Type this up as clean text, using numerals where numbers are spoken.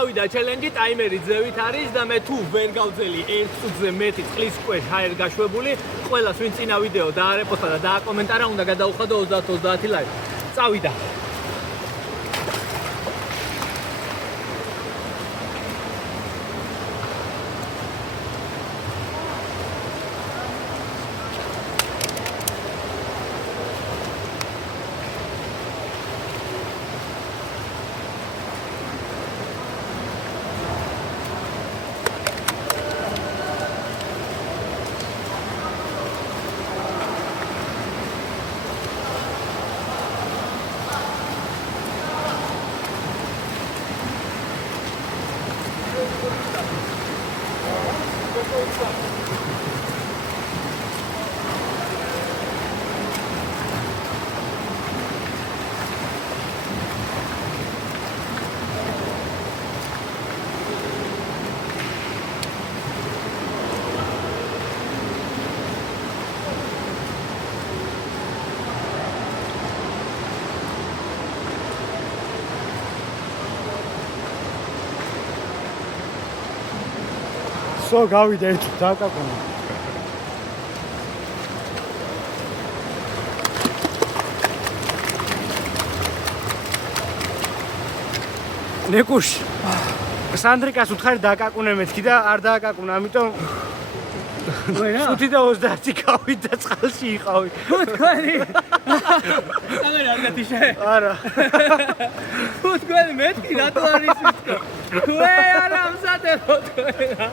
წავიდა ჩელენჯი, ტაიმერი ძევით არის და მე თუ ვერ გავძელი 1 წუთზე მეტი წყლის ქვეშ ჰაერ გაშვებული, ყველას ვინ წინა ვიდეო დაარეპოსტა და დააკომენტარა, უნდა გადაუხადო 30 ლაიქი. წავიდა. სო გავიდა ერთ დაკაკუნა. ნეკუშ სანდრიკას უთხარი დაკაკუნე მეთქი და არ დააკაკუნა, ამიტომ ვენა 5 და 30 გავიდა წყალში იყავი. თქვენი სამერ არ გათიშე? არა. თქვენი მეთქი რატო არის ის? ვე არა მსადებო თქვენ.